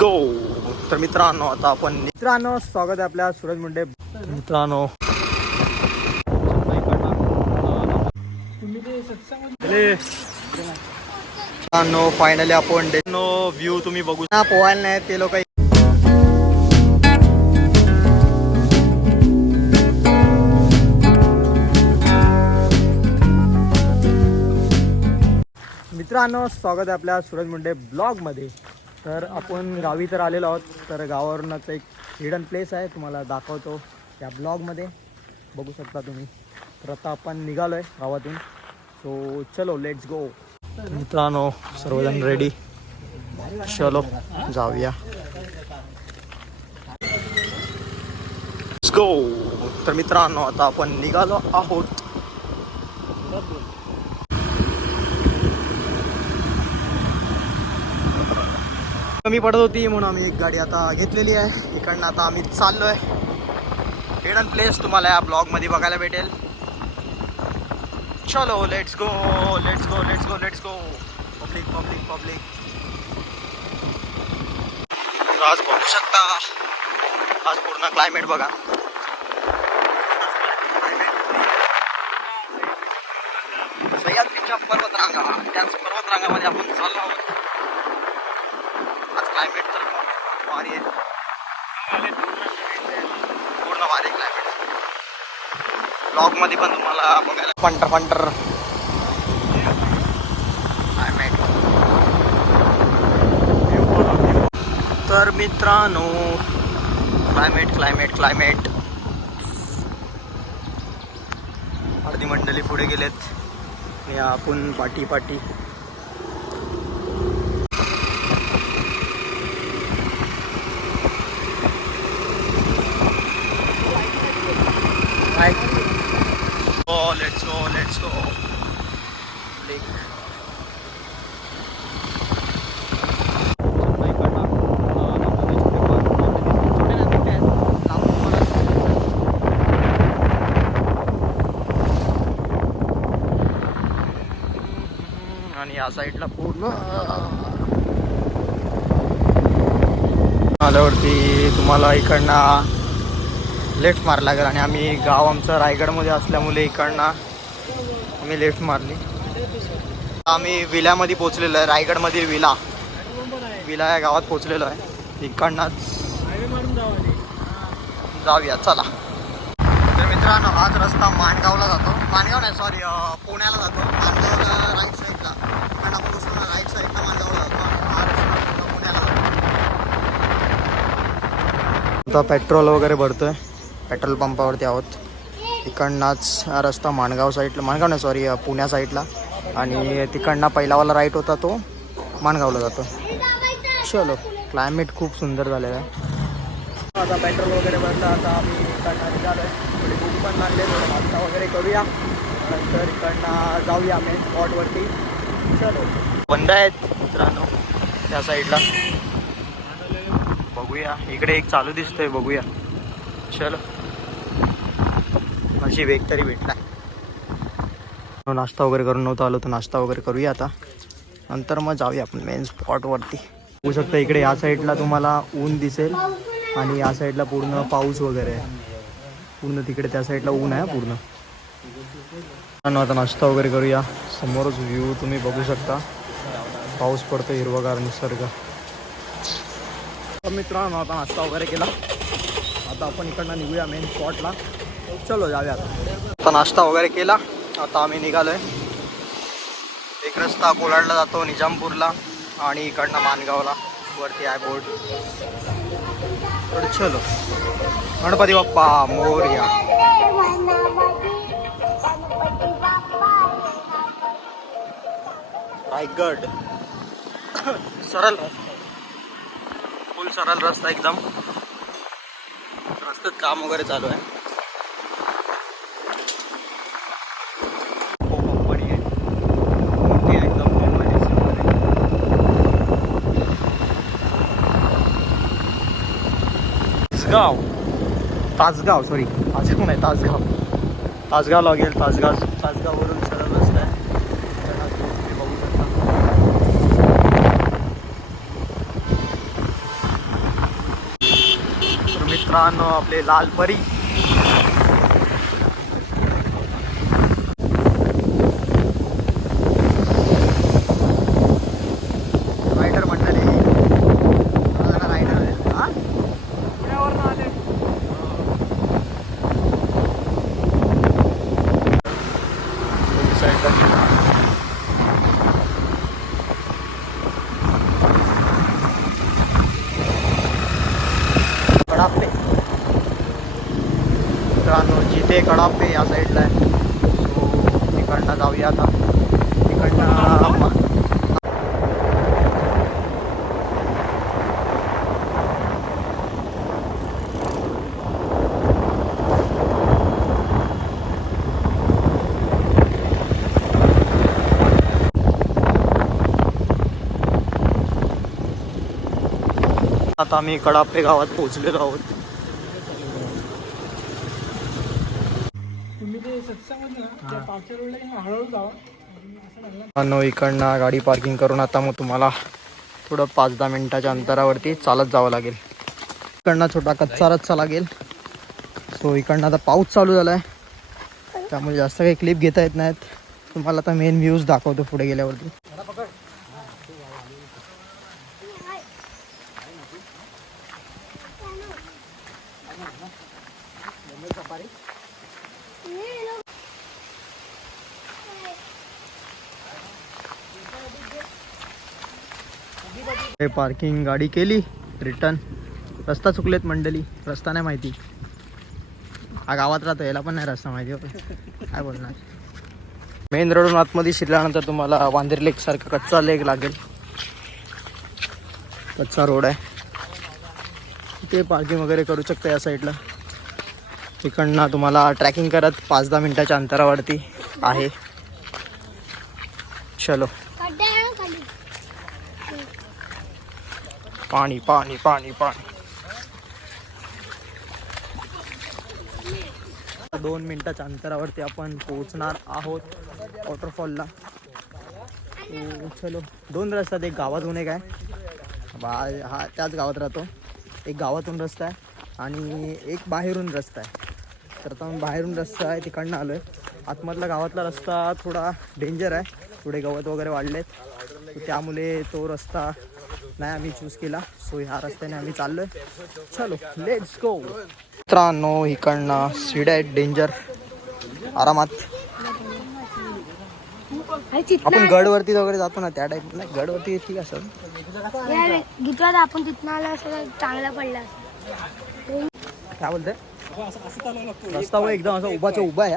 गो तर मित्रांनो आता आपण मित्रांनो स्वागत आहे आपल्या सूरज मुंडे. मित्रांनो. मित्रांनो फायनली आपण नो व्ह्यू तुम्ही बघू ना पोहायला नाही ते लोक मित्रांनो स्वागत आहे आपल्या सूरज मुंडे ब्लॉगमध्ये. तर आपण गावी तर आलेलो आहोत तर गावावरूनच एक हिडन प्लेस आहे तुम्हाला दाखवतो या ब्लॉगमध्ये बघू शकता तुम्ही. तर आता आपण निघालो आहे गावातून. सो चलो लेट्स गो मित्रांनो सर्वजण रेडी चलो जाऊया. गो तर मित्रांनो आता आपण निघालो आहोत. कमी पडत होती म्हणून आम्ही एक गाडी आता घेतलेली आहे. इकडनं आता आम्ही चाललो आहे हिडन प्लेस तुम्हाला या ब्लॉगमध्ये बघायला भेटेल. चलो let's go let's go let's go let's go public public public आज बघू शकता. आज पूर्ण क्लायमेट बघा. सह्याद्रीच्या पर्वतरांगा. त्याच पर्वतरांगामध्ये आपण चाललो आहोत. क्लायमेट तर भारी आहे. पूर्ण भारी क्लायमेट ब्लॉगमध्ये पण तुम्हाला बघायला पंटर पंटर. क्लायमेट तर मित्रांनो क्लायमेट क्लायमेट क्लायमेट अर्धी मंडळी पुढे गेलेत. आणि आपण पाठी पाठी या साईडला पूर्ण आल्यावरती तुम्हाला इकडनं लेफ्ट मार लागेल आणि आम्ही गाव आमचं रायगडमध्ये असल्यामुळे इकडनं आम्ही लेफ्ट मारली. आम्ही विल्यामध्ये पोचलेलो आहे रायगडमध्ये विला. विला या गावात पोचलेलो आहे. इकडनंच जाऊया चला. तर मित्रांनो हाच रस्ता माणगावला जातो. माणगाव नाही सॉरी पुण्याला जातो. माणगावला राईट साईडला कारण आपण उचलून राईट साईडला माणगावला जातो आणि हा रस्ता पूर्ण पुण्याला जातो आता पेट्रोल वगैरे भरतोय. पेट्रोल पंपावरती आहोत. तिकडनाच रस्ता माणगाव साईडला माणगाव नाही सॉरी पुण्या साईडला. आणि तिकडनं पहिलावाला राईट होता तो माणगावला जातो. चलो क्लायमेट खूप सुंदर झालेलं आहे. आता पेट्रोल वगैरे भरलं आता आम्ही इकडनं निघालो आहे थोडी पण लागले थोडं नाश्ता वगैरे करूया. नंतर इकडनं जाऊया आम्ही स्पॉटवरती चलो. बंद आहेत मित्रांनो त्या साईडला. बघूया. इकडे एक चालू दिसतोय बघूया. चलो. माझी वेग तरी भेटला. नाश्ता वगैरे करून नव्हतं आलो तर नाश्ता वगैरे करूया आता. नंतर मग जाऊया आपण मेन स्पॉटवरती होऊ शकतं इकडे या साईडला तुम्हाला ऊन दिसेल आणि या साईडला पूर्ण पाऊस वगैरे आहे. पूर्ण तिकडे त्या साईडला ऊन आहे पूर्ण. आणि आता नाश्ता वगैरे करूया. समोरच व्ह्यू तुम्ही बघू शकता. पाऊस पडतो हिरवगार निसर्ग. तर मित्रांनो आता नाश्ता वगैरे केला. आता आपण इकडनं निघूया मेन स्पॉटला चलो जाऊया आता आता नाश्ता वगैरे केला. आता आम्ही निघालोय. एक रस्ता कोलाडला जातो निजामपूरला आणि इकडनं मानगावला. वरती आहे बोर्ड. तर चलो. गणपती बाप्पा मोरया. रायगड. सरळ सरळ रस्ता एकदम रस्त्यात काम वगैरे चालू आहे. हो तासगाव. तासगाव सॉरी तासगाव नाही तासगाव. तासगावला गेल तासगाव तासगाववरून सरळ रस्ता आहे तर हा तुम्ही बघू शकता मित्रांनो आपले लाल परी रायडर मंडळी रायडर हा कडापे मित्रांनो कडापे या साईडला आहे. सो तिकडनं जाऊया आता. तिकडनं आता आम्ही कडापे गावात पोहोचलेलो आहोत तुम्ही ते सत्संग त्या पावच्या रोडला की नाही, हळूहळू जावा असं लागलं नो इकडनं गाडी पार्किंग करून आता मग तुम्हाला थोडं पाच दहा मिनिटाच्या अंतरावरती चालत जावं लागेल. इकडनं छोटा कच्चा रस्ता लागेल. सो इकडनं आता पाऊस चालू झाला आहे त्यामुळे जास्त काही क्लिप घेता येत नाहीत. तुम्हाला आता मेन व्ह्यूज दाखवतो पुढे गेल्यावरती. पार्किंग गाडी केली रिटर्न रस्ता चुकलेत मंडळी रस्ता नाही माहिती. हा गावात राहतो याला पण नाही रस्ता माहिती होतो काय बोलणार? मेन रोडून आतमध्ये शिरल्यानंतर तुम्हाला वांदेर लेक सारखा कच्चा लेक लागेल. कच्चा रोड आहे. ते पार्किंग वगैरे करू शकता या साईडला तिकडनं तुम्हाला ट्रॅकिंग करत पाच दहा मिनिटाच्या अंतरावरती आहे. चलो. पाणी पाणी पाणी पाणी. दोन मिनिटाच्या अंतरावरती आपण पोहोचणार आहोत वॉटरफॉलला चलो. दोन रस्त्यात एक गावातून एक आहे. बा हा त्याच गावात राहतो. एक गावातून रस्ता आहे आणि एक बाहेरून रस्ता आहे. तर आता बाहेरून रस्ता आहे तिकडनं आलो आहे आतमधला गावातला रस्ता थोडा डेंजर आहे. पुढे गवत वगैरे वाढलेत. तर त्यामुळे तो रस्ता नाही आम्ही चूज केला. सो ह्या रस्त्याने आम्ही चाललो आहे चलो लेट्स गो मित्रांनो इकडनं सीड आहेत डेंजर आरामात. आपण गडवरती वगैरे जातो ना त्या टाईप नाही. गडवरती ठीक असं आपण तिथनं आलं असं चांगला पडला असं काय बोलते रस्ता व एकदम असा उभाच्या उभा आहे.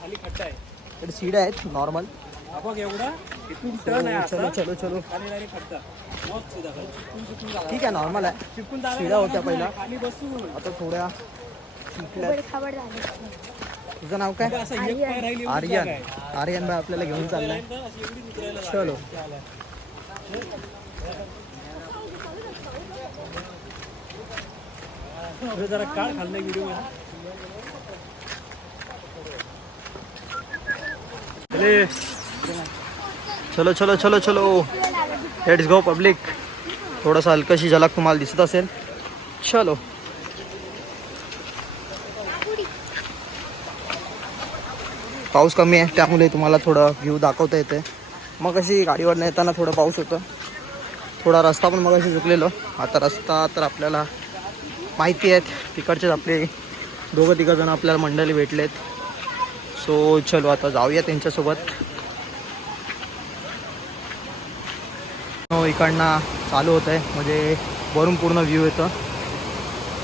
खाली खड्डा आहे सीड आहेत नॉर्मल एवढा हो, चलो चलो चलो. ठीक आहे नॉर्मल आहे. चिपकून शिड्या होत्या पहिला आता थोड्या तुझं नाव काय? आर्यन. आर्यन भाई आपल्याला घेऊन चाललाय. चलो. जरा काळ खाल्लं व्हिडिओ चलो। चलो चलो चलो लेट्स गो पब्लिक थोडासा हलकशी झलक तुम्हाला दिसत असेल. चलो. पाऊस कमी आहे त्यामुळे तुम्हाला थोडं व्ह्यू दाखवता येते. मग अशी गाडीवरनं येताना थोडं पाऊस होतं. थोडा रस्ता पण मग अशी चुकलेलो. आता रस्ता तर आपल्याला माहिती आहेत. तिकडचेच आपले दोघं तिघं जण आपल्याला मंडळी भेटलेत. सो चलो आता जाऊया त्यांच्यासोबत. हो इकडनं चालू होतं आहे म्हणजे वरून पूर्ण व्ह्यू येतं.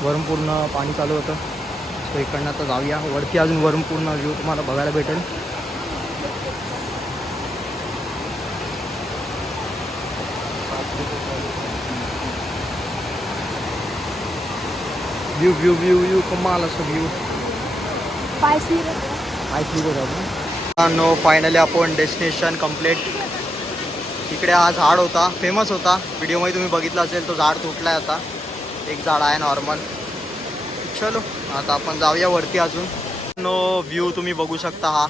वरून पूर्ण पाणी चालू होतं. सो इकडनं आता जाऊया. वरती अजून वरून पूर्ण व्ह्यू तुम्हाला बघायला भेटेल. व्यू व्यू व्यू व्यू कमाल असं व्ह्यू नो फायनली आपण डेस्टिनेशन कंप्लीट इकडे हा झाड होता फेमस होता. व्हिडिओमध्ये तुम्ही बघितलं असेल तो झाड तुटला आहे आता. एक झाड आहे नॉर्मल चलो आता आपण जाऊया वरती अजून. नो व्ह्यू तुम्ही बघू शकता हा.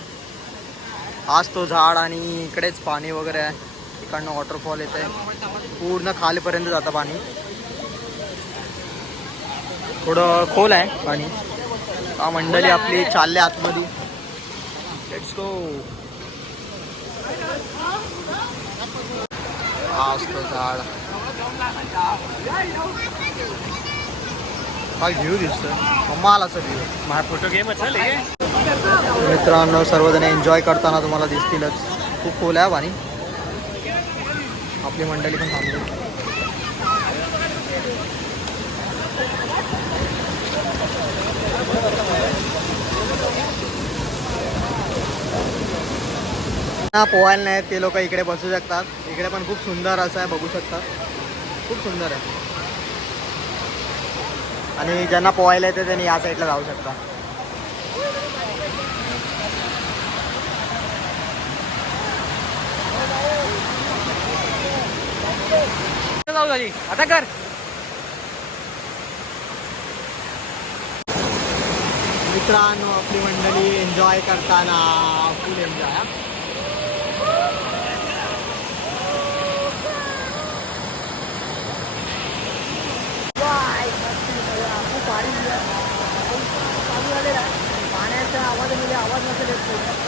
आज तो झाड आणि इकडेच पाणी वगैरे आहे. इकडनं वॉटरफॉल येत. आहे पूर्ण खालीपर्यंत जातं पाणी. थोडं खोल आहे पाणी. हा मंडळी आपली चालले आतमध्ये. लेट्स गो हा असतो झाड. काय व्ह्यू दिसतोय? कमाल असं व्ह्यू माझा फोटो हे. मित्रांनो सर्वजण एन्जॉय करताना तुम्हाला दिसतीलच. खूप खोल आहे पाणी आपली मंडळी पण थांबली. ना पोहायला नाही ते लोक इकडे बसू शकतात. इकडे पण खूप सुंदर असं आहे बघू शकतात खूप सुंदर आहे. आणि ज्यांना पोहायला येते त्यांनी या साईडला जाऊ शकता. जाऊ झाली आता कर. मित्रांनो आपली मंडळी एन्जॉय करताना फुल एन्जॉय पाण्याच्या आवाजामध्ये आवाज नसेल येत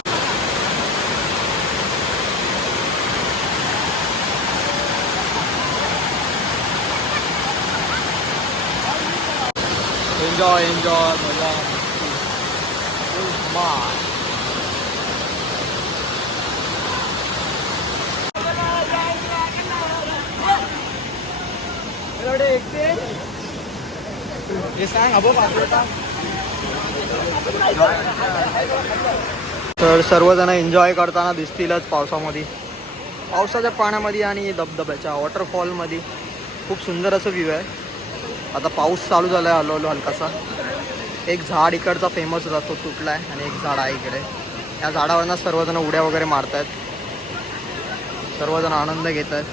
एन्जॉय एन्जॉय मजा फुल धमाल. हे सांग अबो तर सर्वजण एन्जॉय करताना दिसतीलच पावसामध्ये. पावसाच्या पाण्यामध्ये आणि धबधब्याच्या वॉटरफॉलमध्ये खूप सुंदर असं व्ह्यू आहे. आता पाऊस चालू झाला आहे हळूहळू हलकासा. एक झाड इकडचा फेमस होता तो तुटला आहे आणि एक झाड आहे इकडे. या झाडावरनं सर्वजण उड्या वगैरे मारत आहेत सर्वजण आनंद घेत आहेत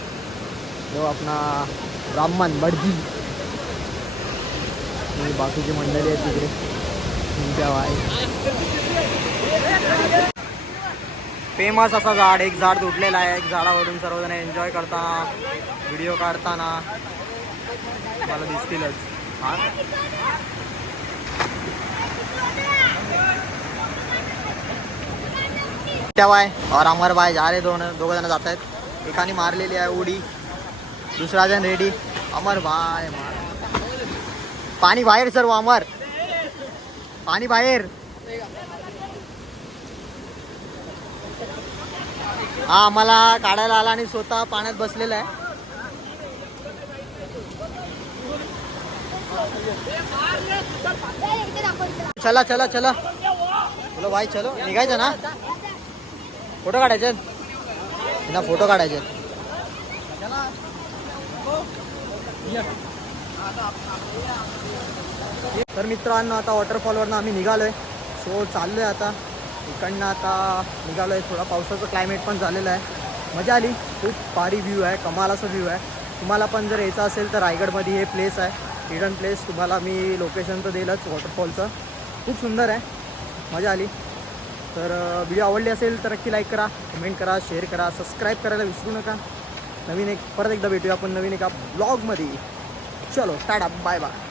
जो आपला ब्राह्मण बडजी आणि बाकीची मंडळी आहेत तिकडे. फेमस असा झाड एक झाड तुटलेलं आहे एक झाडावरून सर्वजण एन्जॉय करताना व्हिडिओ काढताना. मला दिसतीलच. हा? बाय और अमर बाय जा रे दोन दोघ जण जात आहेत एकाने मारलेली आहे उडी. दुसरा जण रेडी अमर बाय मार. पाणी बाहेर सर्व अमर. पाणी बाहेर. हा आम्हाला काढायला आला आणि स्वतः पाण्यात बसलेला आहे. चला चला चला. बोलो भाई चलो. निघायचं ना? फोटो काढायचे? ना फोटो काढायचे. तर मित्रांनो आता वॉटरफॉलवरनं आम्ही निघालोय. सो चाललोय आता. इकडनं आता निघालोय. थोडा पावसाचं क्लायमेट पण झालेलं आहे. मजा आली. खूप भारी व्ह्यू आहे. कमाल असा व्ह्यू आहे. तुम्हाला पण जर यायचं असेल तर रायगडमध्ये हे प्लेस आहे. हिडन प्लेस तुम्हाला मी लोकेशन तर देईलच वॉटरफॉलचं खूप सुंदर आहे. मजा आली. तर व्हिडिओ आवडली असेल तर नक्की लाईक करा कमेंट करा शेअर करा सबस्क्राईब करायला विसरू नका. नवीन एक परत एकदा भेटूया आपण नवीन एका ब्लॉगमध्ये चलो टाटा. Bye bye